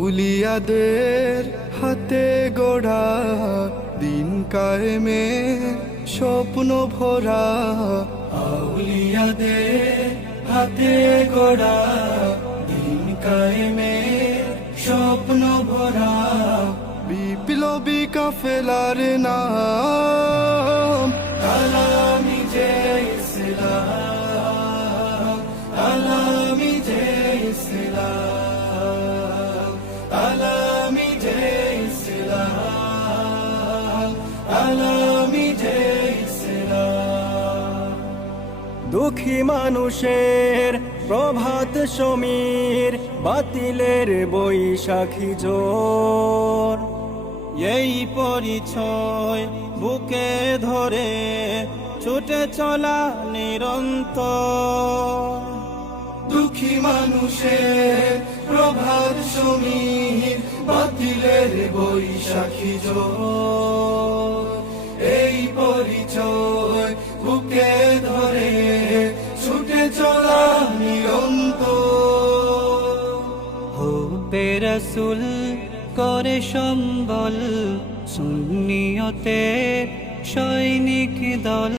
আউলিয়াদের হাতে গড়া দিন কায়েমের স্বপ্ন ভরা, আউলিয়াদের হাতে গড়া দিন কায়েমের স্বপ্ন ভরা। বিপ্লবী কাফেলার নাম আলামি যে ইসলাম, আলামি যে ইসলাম, আলামি যে ইসলাম, আলামি যে ইসলাম। দুঃখী মানুষের প্রভাত সমীর, বাতিলের বৈশাখী জোর, এই পরিচয় বুকে ধরে ছুটে চলা নিরন্তর। দুঃখী মানুষের প্রভাত সমীর, বাতিলের বৈশাখী জোর, এই পরিচয় বুকে ধরে ছুটে চলা নিরন্তর। হুব্বে রাসূল করে সম্বল, সুন্নিয়তে সৈনিক দল।